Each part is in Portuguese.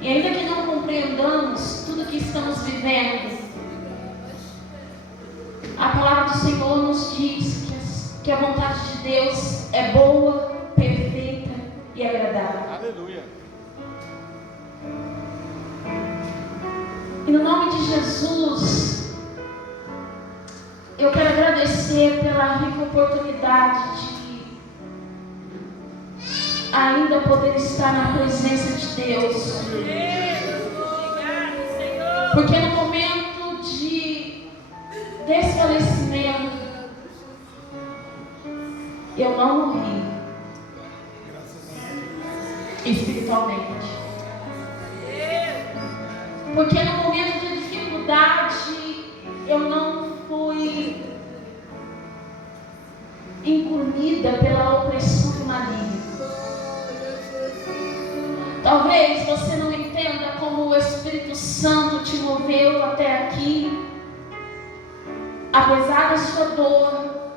E ainda que não compreendamos tudo que estamos vivendo, a palavra do Senhor nos diz que a vontade de Deus é boa, perfeita e agradável. Aleluia. E no nome de Jesus, eu quero agradecer pela rica oportunidade de ainda poder estar na presença de Deus. Porque no momento de desfalecimento, eu não morri espiritualmente. Porque no momento de dificuldade, eu não fui engolida pela opressão do maligno. Talvez você não entenda como o Espírito Santo te moveu até aqui, apesar da sua dor,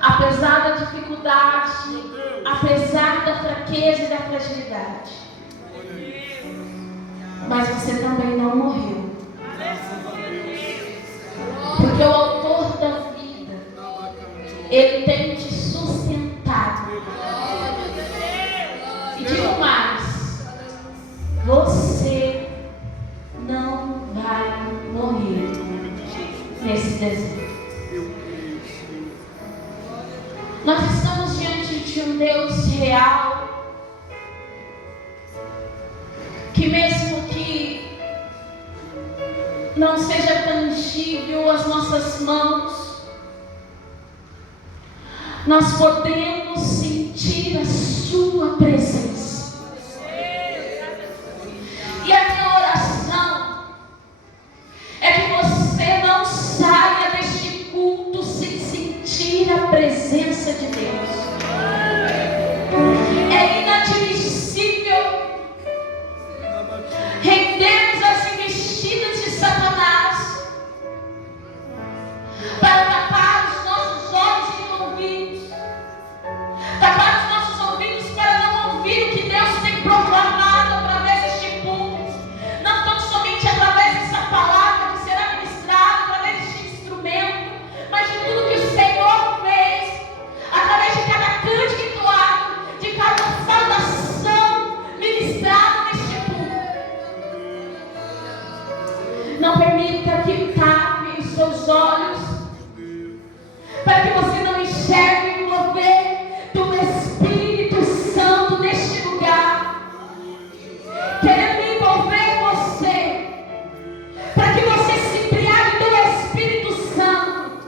apesar da dificuldade, apesar da fraqueza e da fragilidade. Mas você também não morreu. Porque o autor da vida, ele tem te sustentado. E digo mais, você não vai morrer nesse deserto. Nós estamos diante de um Deus real, que mesmo que não seja tangível as nossas mãos, nós podemos sentir a sua presença. E a minha oração é que você não saia deste culto sem sentir a presença de Deus. É inadmissível rendermos as investidas de Satanás para tapar os nossos olhos e não ouvirmos, tapar os nossos ouvidos para não ouvir o que Deus tem proclamado através deste culto, não tão somente através dessa palavra que será ministrada, através deste instrumento, mas de tudo que o Senhor fez, através de cada cântico entoado, de cada saudação ministrada neste culto. Não permita que tape os seus olhos, para que você não enxergue o mover do Espírito Santo neste lugar, querendo envolver você, para que você se embriague do Espírito Santo.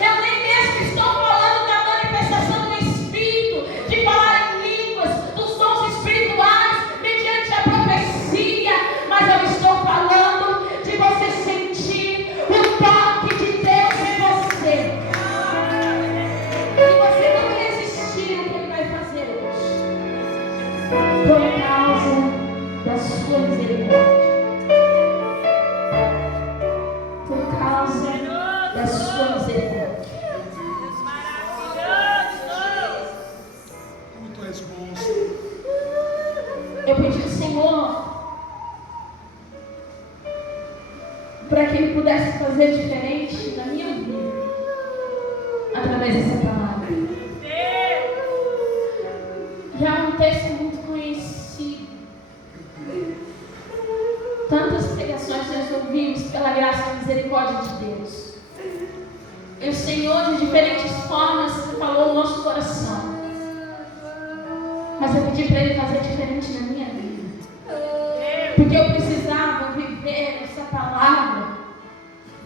Eu nem mesmo estou falando da manifestação do Espírito, de falar em línguas, dos dons espirituais, mediante a profecia, mas eu estou falando de você sentir o toque de Deus em você. E você não resistir ao que Ele vai fazer hoje, por causa da sua misericórdia, por causa da sua misericórdia. Muito és bom, Senhor. Eu pedi ao Senhor para que Ele pudesse fazer diferente na minha vida através dessa palavra. Já é um texto muito conhecido. Tantas pregações nós ouvimos pela graça e misericórdia de Deus. E o Senhor, de diferentes formas, falou no nosso coração. Mas eu pedi para Ele fazer diferente na minha vida. Porque eu precisava viver essa palavra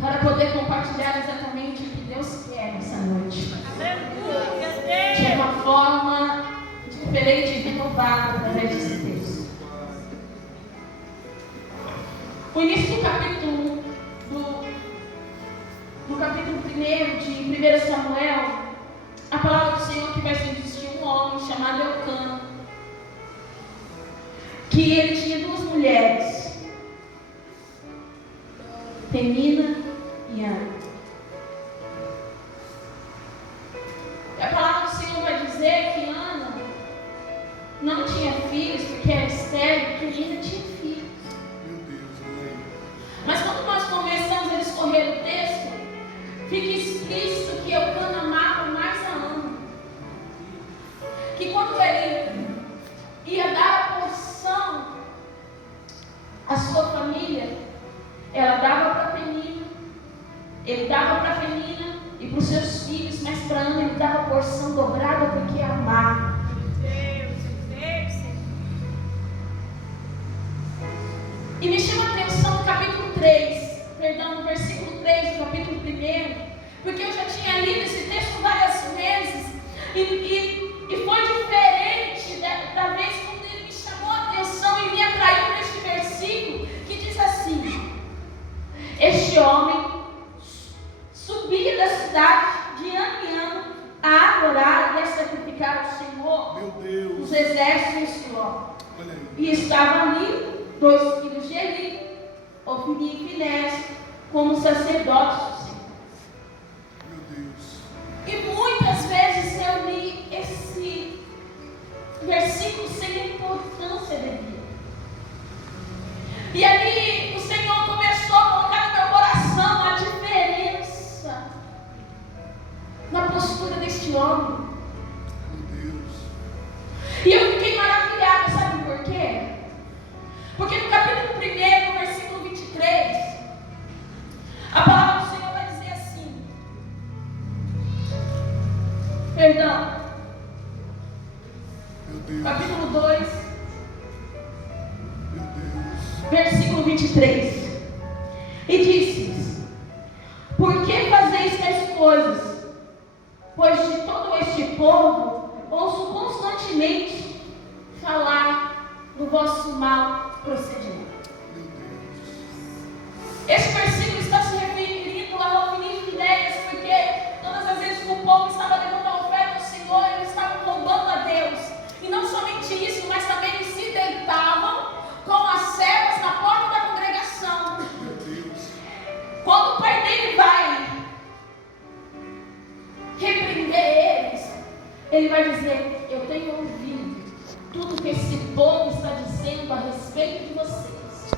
para poder compartilhar exatamente o que Deus quer nessa noite. De uma forma diferente e renovada através desse texto. O início do capítulo do capítulo 1 de 1 Samuel, a palavra do Senhor que vai se existir um homem chamado Eucana, que ele tinha duas mulheres, Penina e Ana. E a palavra do Senhor vai dizer que Ana não tinha filhos porque era estéril, porque Penina tinha filhos. família, ela dava para Penina, ele dava para Penina e para os seus filhos, mas para Ana ele dava porção dobrada porque amava. E me chama a atenção no capítulo 3, no versículo 3 do capítulo 1, porque eu já tinha lido esse texto várias vezes e foi diferente da vez quando ele me chamou a atenção e me atraiu neste versículo, que diz assim: este homem subia da cidade de ano em ano a adorar e a sacrificar ao Senhor os exércitos em Siló. E estavam ali 2 filhos de Eli, Ofni e Finés, como sacerdotes do Senhor. E muitas vezes eu li esse versículo sem a importância devida. E ali o Senhor começou a colocar no meu coração a diferença na postura deste homem. E eu fiquei maravilhada, sabe por quê? Porque no capítulo 1, no versículo 23, a palavra do Senhor vai dizer assim, capítulo 2, versículo 23, e disse-lhes: por que fazeis tais coisas? Pois de todo este povo ouço constantemente falar do vosso mau procedimento. Este versículo está se referindo a Ofni e Finés, porque todas as vezes que o povo estava levando a oferta ao Senhor, eles estavam louvando a Deus. E não somente isso, mas também eles se deitavam com as servas na porta da congregação. Quando o pai dele vai repreender eles, ele vai dizer: eu tenho ouvido tudo que esse povo está dizendo a respeito de vocês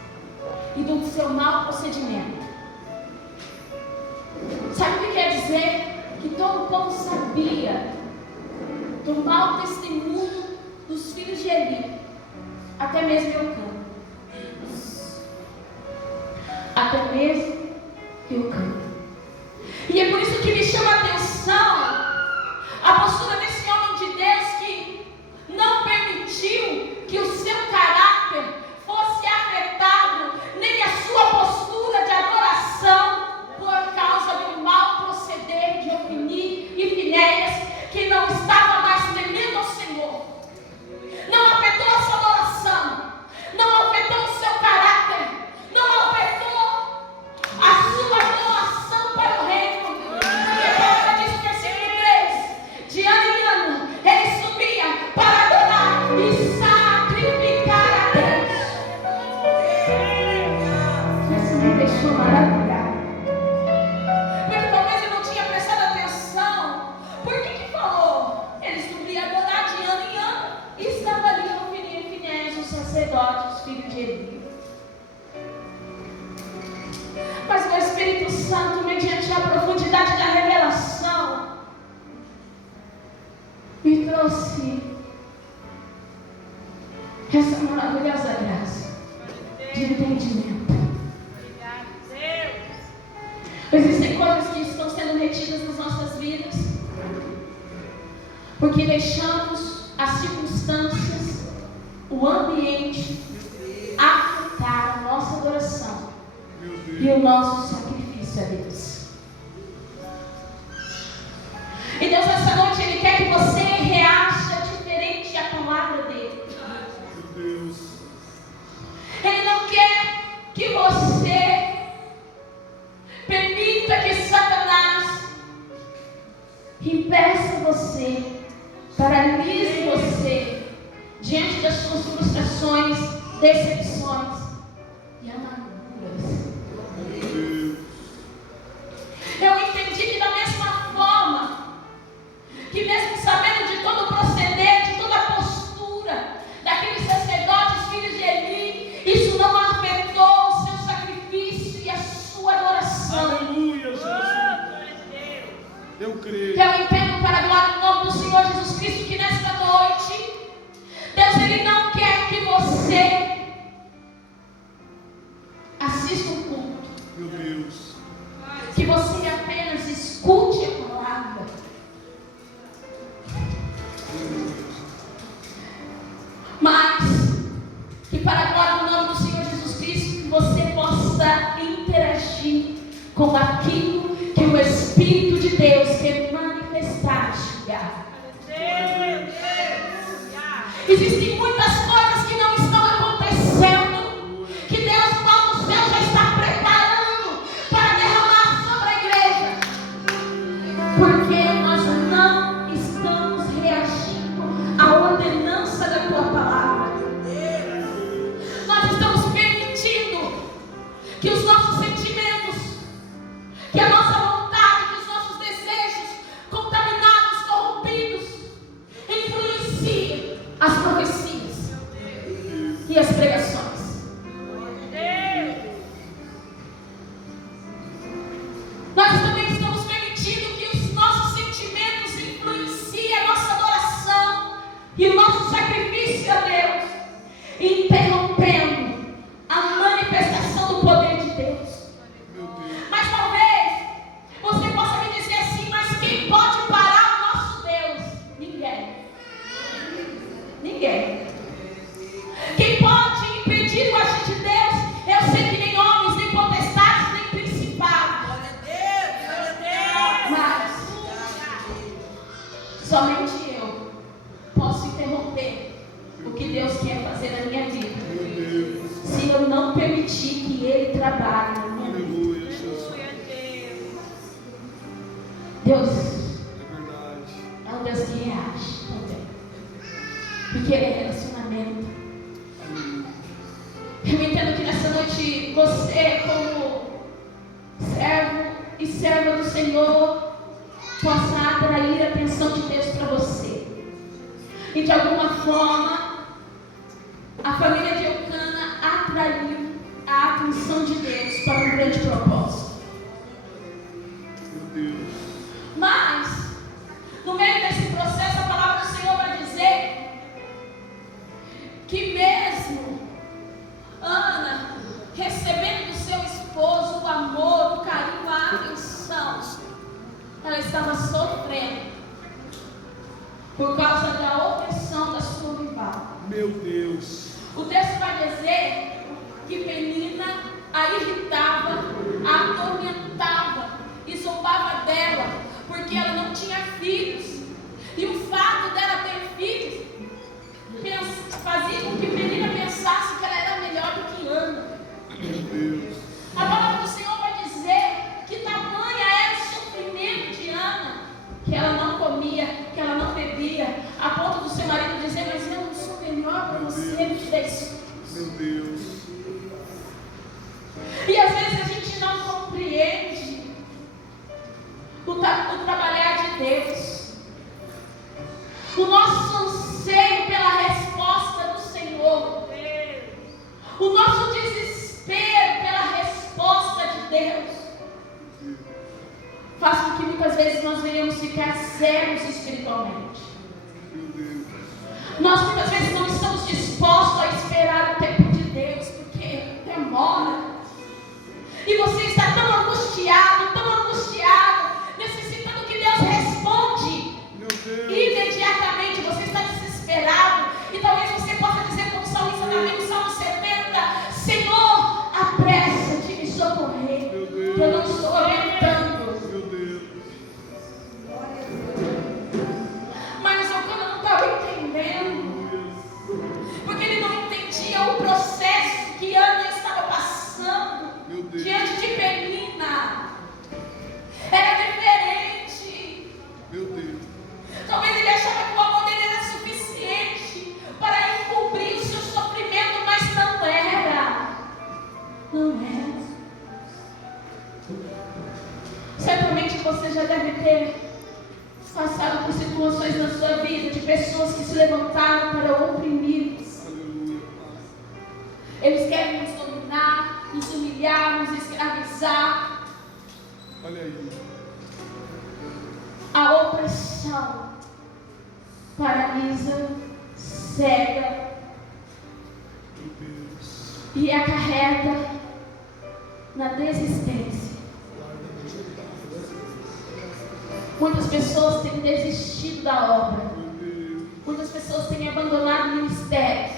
e do seu mau procedimento. Sabe o que quer dizer? Que todo o povo sabia do mau testemunho dos filhos de Eli, até mesmo Eucana. Até mesmo Eucana. E é por isso que me chama a atenção a postura desse homem de Deus que não permitiu que o seu caráter fosse afetado, nem a sua postura de adoração, por causa do mau proceder de Ofni e Finés, que não estava mais temendo ao Senhor. Não afetou a sua adoração, não afetou o seu caráter, não afetou a sua doação para o reino. E a palavra diz no versículo 3: de ano em ano ele subia para adorar e sacrificar a Deus. Isso me deixou maravilhado, porque talvez eu não tinha prestado atenção. Por que falou? Ele subia a adorar de ano em ano e estava ali Ofni e Finés, os sacerdotes, os filhos de Eli. Mas o Espírito Santo, mediante a profundidade da revelação, me trouxe essa maravilhosa graça de entendimento. Existem coisas que estão sendo retidas nas nossas vidas, porque deixamos as circunstâncias, o ambiente afetar a nossa adoração e o nosso sacrifício a Deus. E Deus, nessa noite, Ele quer que você reaja diferente à palavra dEle. Ele não quer que você permita que Satanás impeça você, paralise você diante das suas frustrações, decepções e amarguras. Eu entendi que da mesma forma, que mesmo sabendo de todo o proceder, de toda a postura daqueles sacerdotes, filhos de Eli, isso não afetou o seu sacrifício e a sua adoração. Aleluia, Jesus. Eu creio. Eu entendo, para a glória do nome do Senhor Jesus Cristo, que nesta noite, Deus, Ele não quer que você com aquilo que o Espírito de Deus quer manifestar neste lugar. Existem muitas coisas que não estão acontecendo, que Deus no alto céu já está preparando para derramar sobre a igreja, porque nós não estamos reagindo à ordenança da tua palavra. Nós estamos permitindo que os nossos sentimentos, que a nossa vontade, que os nossos desejos contaminados, corrompidos, influenciem as profecias e as pregações. Nós também estamos permitindo que os nossos sentimentos influenciem a nossa adoração e o nosso sacrifício a Deus, interrompendo a manifestação do poder de Deus. Mas talvez você possa me dizer assim: mas quem pode parar o nosso Deus? Ninguém. Ninguém. Quem pode impedir o agir de Deus? Eu sei que nem homens, nem potestades, nem principados. Mas somente eu posso interromper o que Deus quer fazer na minha vida, se eu não permitir que Ele trabalhe na minha vida. Deus é um Deus que reage também, porque Ele é relacionamento. Eu entendo que nessa noite você, como servo e serva do Senhor, possa atrair a atenção de Deus para você. E de alguma forma, a família de Eucana atraiu a atenção de Deus para um grande propósito. Mas, no meio desse processo, a palavra do Senhor vai dizer que mesmo Ana, recebendo do seu esposo o amor, o carinho, a atenção, ela estava sofrendo por causa da opressão da sua rival. Meu Deus. O texto vai dizer que Penina a irritava, a atormentava e zombava dela, porque ela não tinha filhos. E o fato dela ter filhos fazia com que Penina pensasse que ela era melhor do que Ana. Meu Deus. A palavra do Senhor vai dizer que tamanha era o sofrimento de Ana, que ela não comia, que ela não bebia, a ponto do seu marido dizer: mas eu não sou melhor para você do que 10 filhos. Meu Deus. E às vezes a gente não compreende o trabalhar de Deus, o nosso anseio pela resposta do Senhor, o nosso desespero pela resposta de Deus, faz com que muitas vezes nós venhamos ficar cegos espiritualmente. Nós muitas vezes não estamos dispostos a esperar o tempo de Deus, porque demora. E você está tão angustiado, necessitando que Deus responde imediatamente. Você está desesperado. E talvez você possa dizer como o salmista Davi no Salmo 70: Senhor, apressa de me socorrer, que eu não estou aguentando. Meu Deus. Mas Eucana não estava entendendo, porque ele não entendia o processo que Ana estava passando diante de Penina. Era diferente. Meu Deus. Talvez ele achava que o amor dele era suficiente para encobrir o seu sofrimento, mas não era. Não era. Certamente você já deve ter passado por situações na sua vida de pessoas que se levantaram para oprimir-nos. Eles querem nos dominar, nos humilhar, nos escravizar. Olha aí. A opressão paralisa, cega e acarreta na desistência. Muitas pessoas têm desistido da obra. Muitas pessoas têm abandonado o ministério.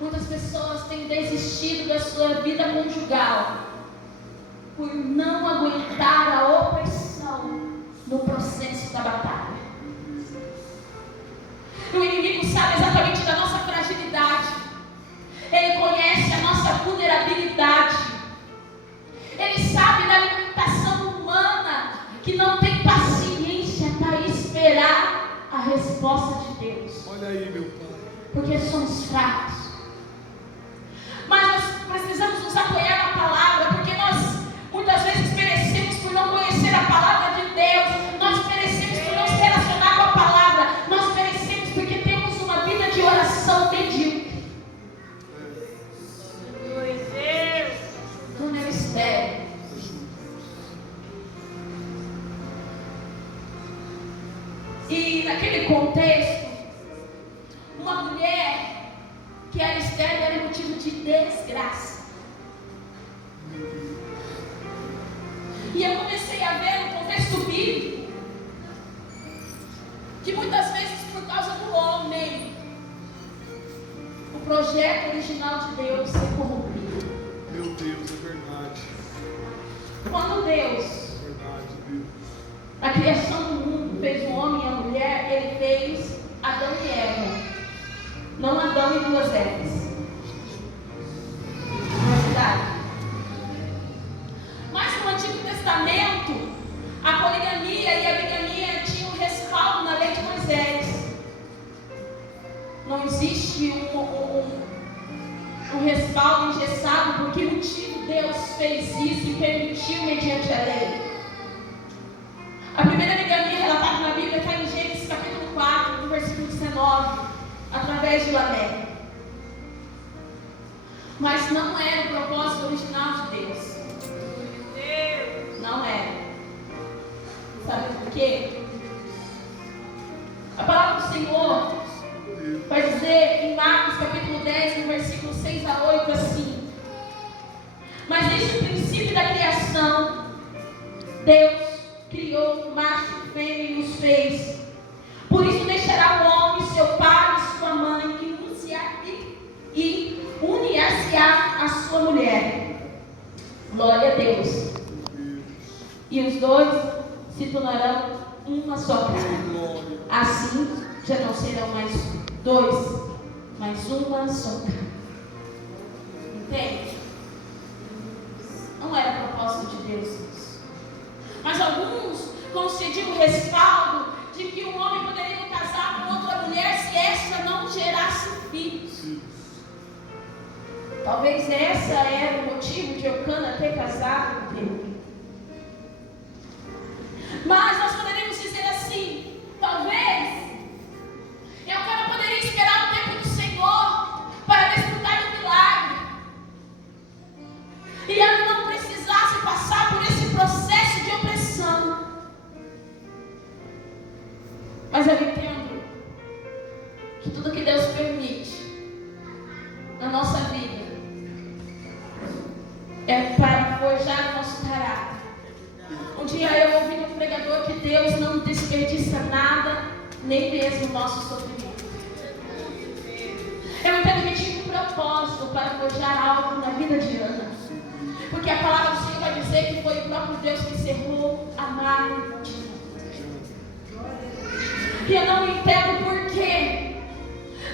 Muitas pessoas têm desistido da sua vida conjugal. por não aguentar a opressão no processo da batalha. O inimigo sabe exatamente da nossa fragilidade. Ele conhece a nossa vulnerabilidade. Ele sabe da limitação humana que não tem paciência para esperar a resposta de Deus. Olha aí, meu Pai. Porque somos fracos. Mas nós precisamos nos apoiar na palavra, porque nós muitas vezes perecemos por não conhecer a palavra de Deus. Nós perecemos por não se relacionar com a palavra. Nós perecemos porque temos uma vida de oração medíocre. Dona Esther. E naquele contexto, uma mulher que era estéril era motivo de desgraça. E eu comecei a ver no contexto bíblico que muitas vezes por causa do homem, o projeto original de Deus se corrompeu. Meu Deus, é verdade. Quando Deus, É verdade, Deus. na criação do mundo, fez o homem e a mulher, ele fez Adão e Eva. Não Adão e duas Evas. Não é verdade? Mas no Antigo Testamento, a poligamia e a bigamia tinham respaldo na lei de Moisés. Não existe um respaldo engessado, por que motivo Deus fez isso e permitiu mediante a lei. A primeira bigamia relatada na Bíblia está em Gênesis capítulo 4, no versículo 19, através de Lamé. Mas não era o propósito original de Deus. Não era. Sabe por quê? A palavra do Senhor vai dizer em Marcos capítulo 10, no versículo 6 a 8, assim: mas desde o princípio da criação, Deus criou macho e fêmea e os fez. Por isso deixará o homem seu pai e sua mãe e unir-se-á a sua mulher. Glória a Deus. E os dois se tornarão uma só carne. Assim já não serão mais dois, mas uma só carne. Entende? Não era propósito de Deus isso. Mas alguns concediam o respaldo de que um homem poderia casar com outra mulher se essa não gerasse filhos. Talvez essa era o motivo de Eucana ter casado com ele. Mas nós poderíamos dizer assim: talvez Eucana poderia esperar o tempo do Senhor para desfrutar do milagre, e ela não precisasse passar por esse processo de opressão. Mas eu entendo que tudo que Deus permite na nossa vida é para forjar o nosso caráter. Um dia eu ouvi de um pregador que Deus não desperdiça nada, nem mesmo o nosso sofrimento. Eu entendo que tinha um propósito para forjar algo na vida de Ana, porque a palavra do Senhor vai dizer que foi o próprio Deus que cerrou a margem de Ana. E eu não entendo por quê.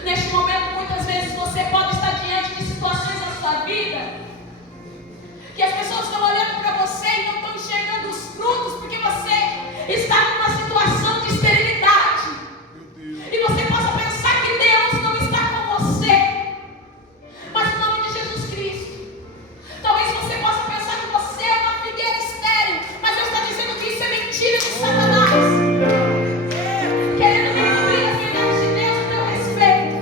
Neste momento, muitas vezes você pode estar diante de situações na sua vida que as pessoas estão olhando para você e não estão enxergando os frutos, porque você está numa situação de esterilidade. E você possa pensar que Deus não está com você. Mas no nome de Jesus Cristo, talvez você possa pensar que você é uma figueira estéril, mas Deus está dizendo que isso é mentira de Satanás, querendo diminuir as verdades de Deus a teu respeito.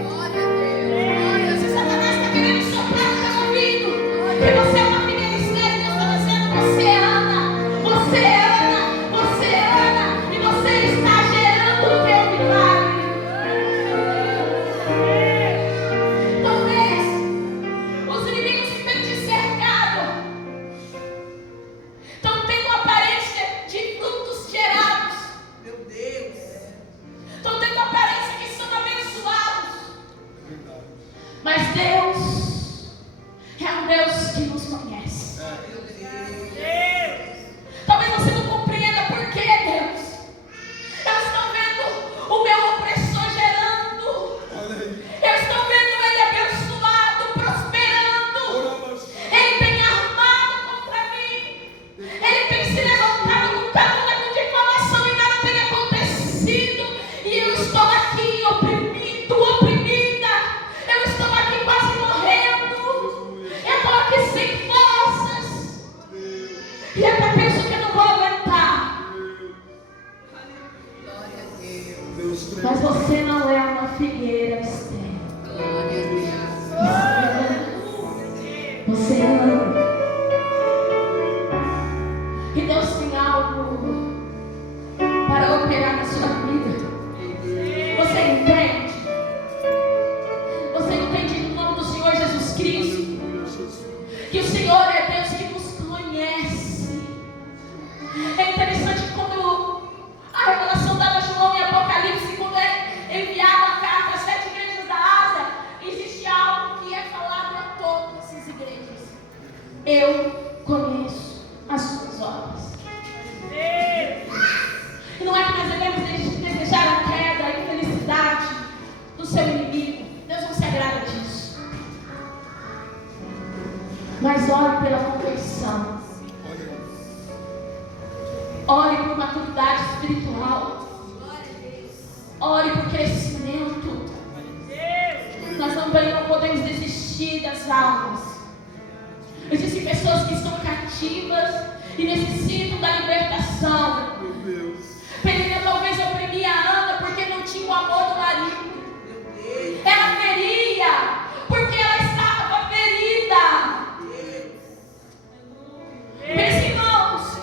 Se Satanás está querendo soprar no teu ouvido que você é uma figueira estéril, Deus está dizendo: você ama, você ama, você ama. Você ama. E Deus tem algo para operar na sua vida. Você entende? Você entende no nome do Senhor Jesus Cristo? Que o Senhor é Deus que nos conhece. É interessante quando a revelação dada a João em Apocalipse, quando é enviada a carta às 7 igrejas da Ásia, existe algo que é falado a todas essas igrejas. Eu conheço as suas obras. E não é que nós devemos desejar a queda, a infelicidade do seu inimigo. Deus não se agrada disso. Mas ore pela conversão. Ore por maturidade espiritual. Ore por crescimento. Nós também não podemos desistir das almas. Existem pessoas que estão cativas e necessitam da libertação. Penina talvez oprimia a Ana porque não tinha o amor do marido. Ela feria porque ela estava ferida. Meus irmãos,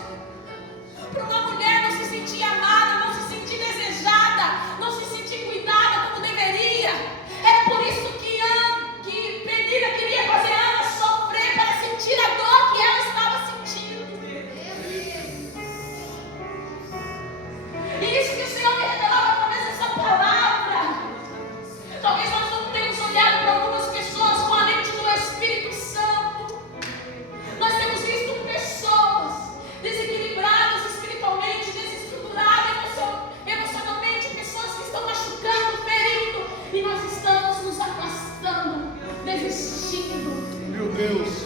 para uma mulher não se sentir amada, não se sentir desejada, não se sentir cuidada como deveria, era por isso que Penina queria fazer Ana sofrer para sentir a dor que ela estava sentindo. E isso que o Senhor me revelava através dessa palavra. Talvez nós não tenhamos olhado para algumas pessoas com a lente do Espírito Santo. Nós temos visto pessoas desequilibradas espiritualmente, desestruturadas emocionalmente, pessoas que estão machucando, ferindo, e nós estamos nos afastando, desistindo. Meu Deus.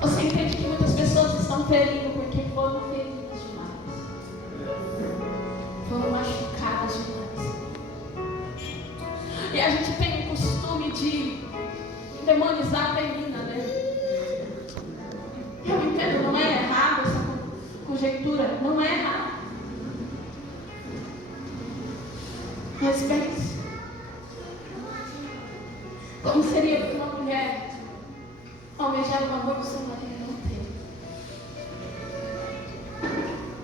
Você entende que muitas pessoas estão ferindo porque foram feridas demais, foram machucadas demais. E a gente tem o costume de demonizar a Penina, né? Eu entendo, não é errado essa conjectura, não é errado. Mas pense, como seria para uma mulher almejar o amor do seu marido e não ter?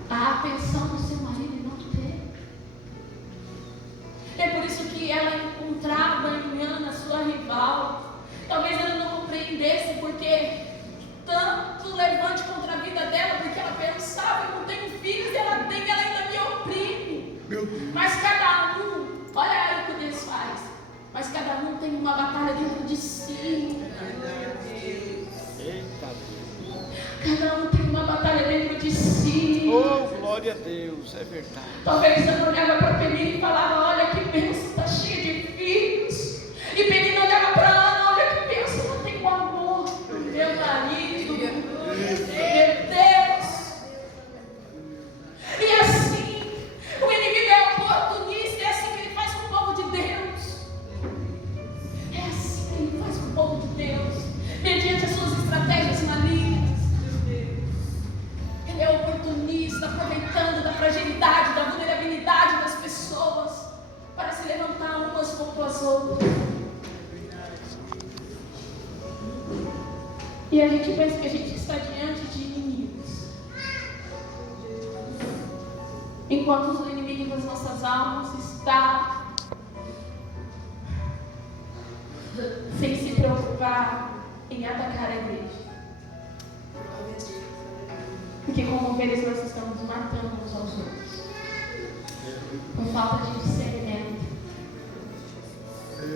A atenção do seu marido e não ter? É por isso que ela encontrava em Ana, sua rival. Talvez ela não compreendesse porque tanto levante contra a vida dela, porque ela pensava: eu não tenho filhos, ela tem, ela ainda me oprime. Mas cada um, olha aí o que Deus faz. Mas cada um tem uma batalha dentro de si. Cada um tem uma batalha dentro de si. Oh, glória a Deus, é verdade. Talvez Ana olhava para Penina e falava: olha que bênção, está cheia de filhos. E Penina olhava para Ana: olha que bênção, não tenho amor do meu marido. Meu Deus. E assim, o inimigo é oportunista. É assim que ele faz com o povo de Deus. É assim que ele faz com o povo de Deus, mediante as suas estratégias malignas. Ele é oportunista, aproveitando da fragilidade, da vulnerabilidade das pessoas para se levantar umas contra as outras. E a gente pensa que a gente está diante de inimigos, enquanto o inimigo das nossas almas está sem se preocupar em atacar a igreja. Porque como ovelhas nós estamos matando uns aos outros por falta de discernimento,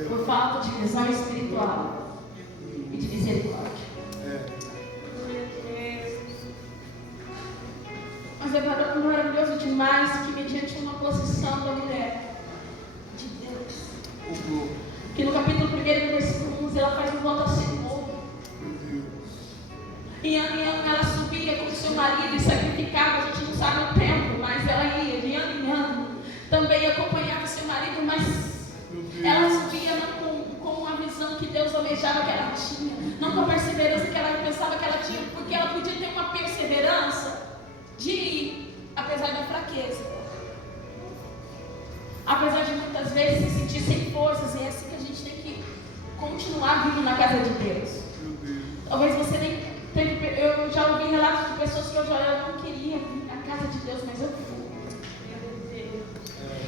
por falta de visão espiritual e de misericórdia. Mas é maravilhoso demais que, mediante uma posição da mulher de Deus, que no capítulo 1, versículo 11, ela faz um voto a Senhor. E ano em ano ela subia com seu marido e sacrificava. A gente não sabe o tempo, mas ela ia de ano em ano. Também acompanhava seu marido, mas ela subia com a visão que Deus almejava que ela tinha, não com a perseverança que ela pensava que ela tinha, porque ela podia ter uma perseverança de ir, apesar da fraqueza, apesar de muitas vezes se sentir sem forças. E é assim que a gente tem que continuar vindo na casa de Deus. Talvez você nem teve. Eu já ouvi relatos de pessoas que eu não queria vir na casa de Deus, mas eu fui.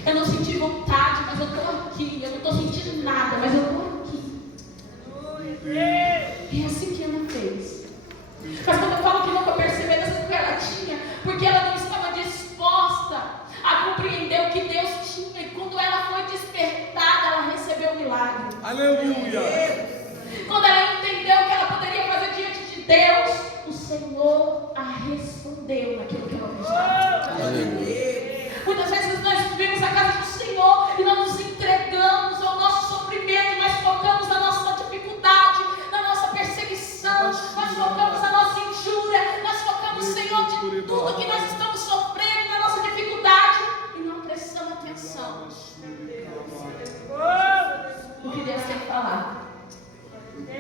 Eu não senti vontade, mas eu estou aqui. Eu não estou sentindo nada, mas eu estou aqui. E é assim que Ana fez. Mas quando eu falo que nunca perseverança que ela tinha, porque ela não estava disposta a compreender o que Deus tinha. E quando ela foi despertada, ela recebeu o milagre. Aleluia. Quando ela entendeu que ela poderia fazer diante de Deus, o Senhor a respondeu naquilo que ela precisava. Muitas vezes nós vivemos a casa do Senhor e nós nos entregamos ao nosso sofrimento, nós focamos na nossa dificuldade, na nossa perseguição, nós focamos na nossa injúria, nós focamos, Senhor, de tudo que nós estamos sofrendo, na nossa dificuldade, e não prestamos atenção no que Deus tem que falar.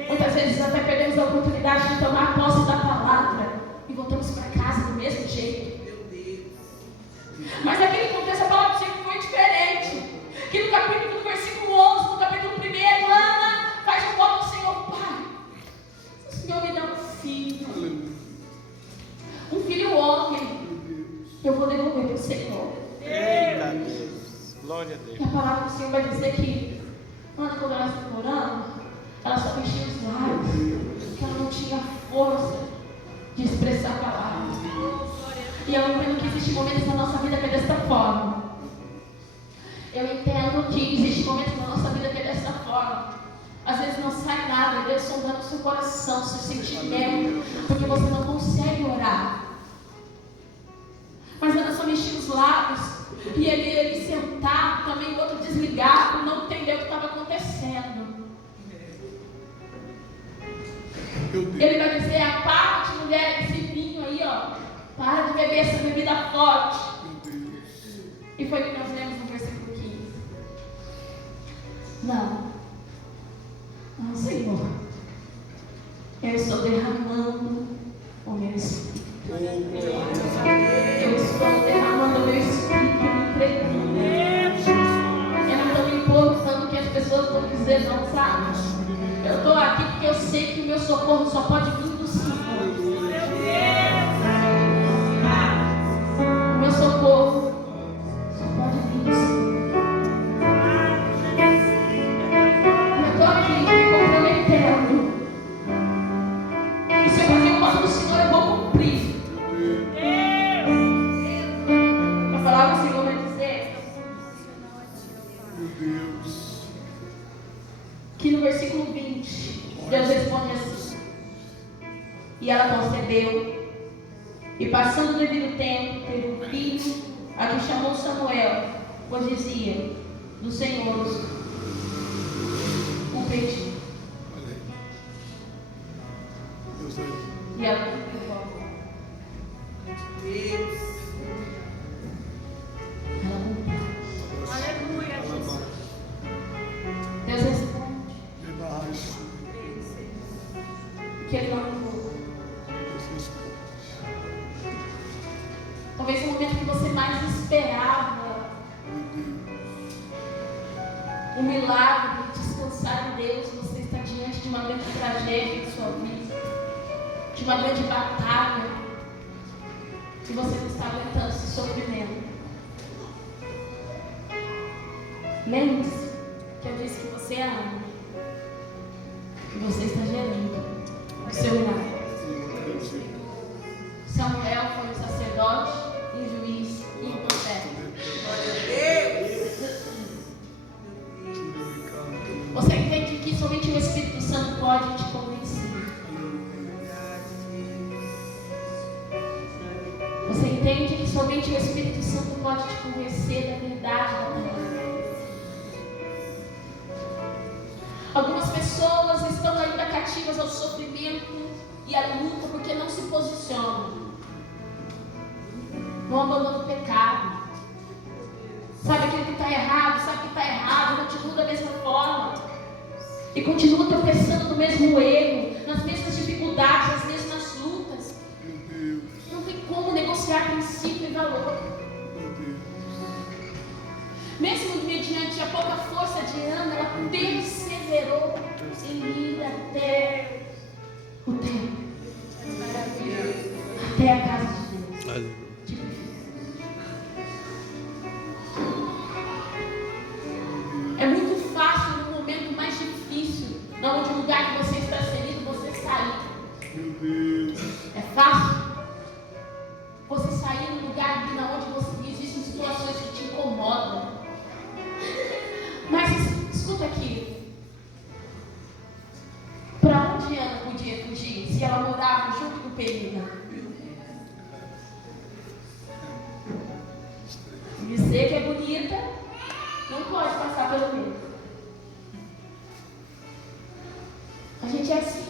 Muitas vezes até perdemos a oportunidade de tomar posse da palavra e voltamos para casa do mesmo jeito. Mas naquele contexto a palavra sempre foi diferente. Que no capítulo, no versículo 11, no capítulo 1, Ana faz um voto ao Senhor: Pai, se o Senhor me dá um filho homem, eu vou devolver para o Senhor. Eita Deus, glória a Deus. E a palavra do Senhor vai dizer que Ana, quando ela estava orando, ela só mexia os lábios, porque ela não tinha força de expressar a palavra. E eu entendo que existem momentos na nossa vida que é desta forma. Eu entendo que existem momentos na nossa vida que é desta forma. Às vezes não sai nada, Deus sondando o seu coração, seu sentimento, porque você não consegue orar. Mas ela só mexia os lábios, e ele sentado, também o outro desligado, não entendeu o que estava acontecendo. Ele vai dizer: a parte, mulher, esse vinho aí, ó, para de beber essa bebida forte. E foi o que nós lemos no versículo 15. Não, Senhor, eu estou derramando o meu espírito. Eu estou derramando o meu espírito, me entregando. Eu não estou me importando o que as pessoas vão dizer, não, sabe? Eu estou aqui porque eu sei que o meu socorro só pode vir do Senhor. O meu socorro só pode vir do Senhor. Eu estou aqui me comprometendo. E se eu fazer o voto do Senhor, eu vou cumprir. A palavra do Senhor vai dizer que no versículo 20, Deus responde assim: e ela concebeu, e passando o devido tempo, teve um filho, a quem chamou Samuel, pois dizia: do Senhor o pedi. E ela cumpriu. Ela cumpriu. Deus responde que ele não mudou. Talvez o momento que você mais esperava o milagre de descansar em Deus, você está diante de uma grande tragédia em sua vida, de uma grande batalha, e você não está aguentando esse sofrimento. Lembre-se que eu disse que você ama, que você está gerando o seu milagre. Samuel foi um sacerdote, um juiz e um profeta. Você entende que somente o Espírito Santo pode te convencer. Você entende que somente o Espírito Santo pode te convencer da verdade da palavra. Algumas pessoas estão ainda cativas ao sofrimento e à luta porque não se posicionam no abandono do pecado. Sabe aquilo que está errado, continua da mesma forma e continua tropeçando no mesmo erro, nas mesmas dificuldades, nas mesmas lutas. Não tem como negociar princípio e valor. Mesmo mediante a pouca força de Ana, ela perseverou em o templo, até a casa de Deus. Aleluia. É muito fácil no momento mais difícil, onde o lugar que você está inserido, você sair. É fácil você sair no lugar onde existem situações que te incomodam. Mas escuta aqui. Para onde Ana podia fugir se ela morava junto com Penina? Dizer que é bonita não pode passar pelo meio. A gente é assim.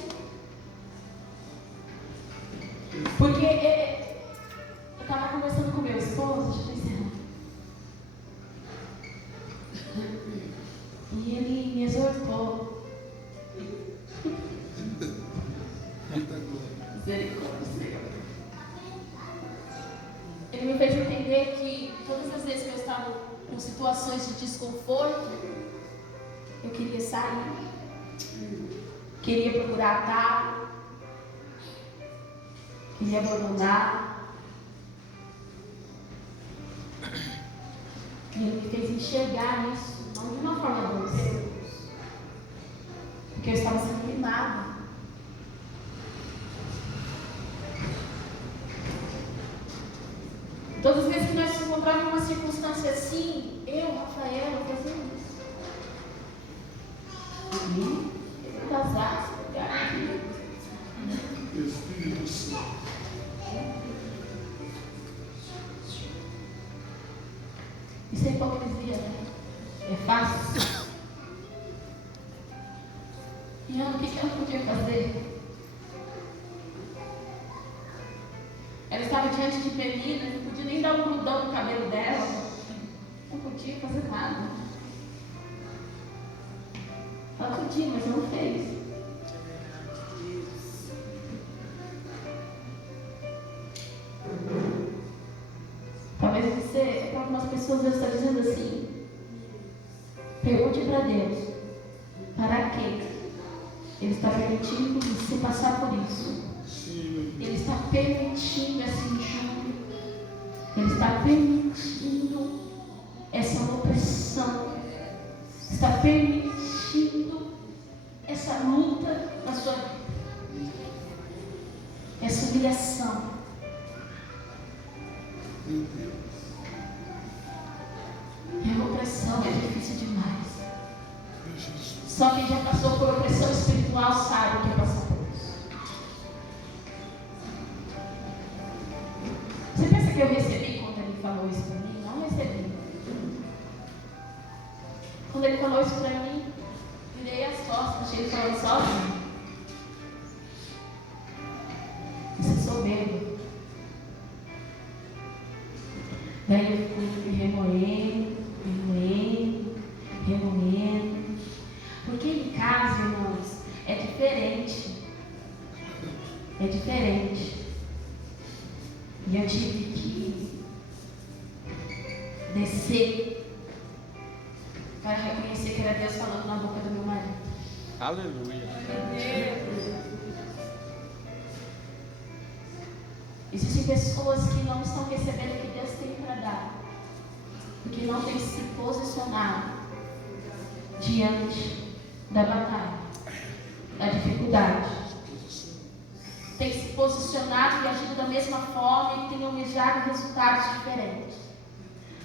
Porque eu estava conversando com meu esposo, deixa eu encerrar. E ele me exortou. Ele me fez entender que todas as vezes que eu estava com situações de desconforto, eu queria sair, queria procurar atalho, queria abandonar. E ele me fez enxergar isso, não de uma forma doce, porque eu estava sendo queimada. Todas as vezes que nós nos encontrávamos em uma circunstância assim, eu, Rafaela, fazendo isso. Amém? Casar, esse lugar aqui. Espírito Santo. Isso é hipocrisia, né? É fácil. E o que ela podia fazer? Ela estava diante de Penina, não podia nem dar um grudão no cabelo dela. Não podia fazer nada. Ela podia, mas não fez. Talvez você, para algumas pessoas, Deus está dizendo assim: pergunte para Deus, para quê Ele está permitindo você passar por isso. Ele está permitindo essa injúria. Ele está permitindo essa opressão. Está permitindo essa luta na sua vida. Essa humilhação. E a opressão é difícil demais. Só quem já passou por opressão espiritual sabe o que é passar por isso. Você pensa que eu recebi quando ele falou isso para mim? Não recebi. Quando ele falou isso para mim, virei as costas, achei ele falando sozinho. Isso é soberbo. Daí eu fui remoendo. Porque em casa, irmãos, é diferente. É diferente. E eu tive que descer para reconhecer que era Deus falando na boca do meu marido. Aleluia. Existem pessoas que não estão recebendo o que Deus tem para dar, porque não tem se posicionado diante da batalha, da dificuldade. Tem se posicionado e agido da mesma forma e tem almejado resultados diferentes.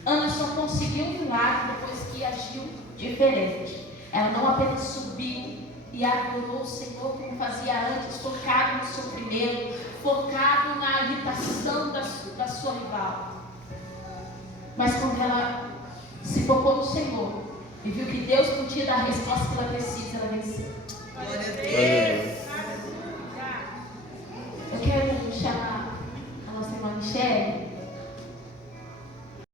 Ana só conseguiu um milagre depois que agiu diferente. Ela não apenas subiu e adorou o Senhor como fazia antes, focado no sofrimento, focado na irritação da sua rival. Mas quando ela se focou no Senhor e viu que Deus podia dar a resposta que ela precisa, ela venceu. Aleluia. Eu quero chamar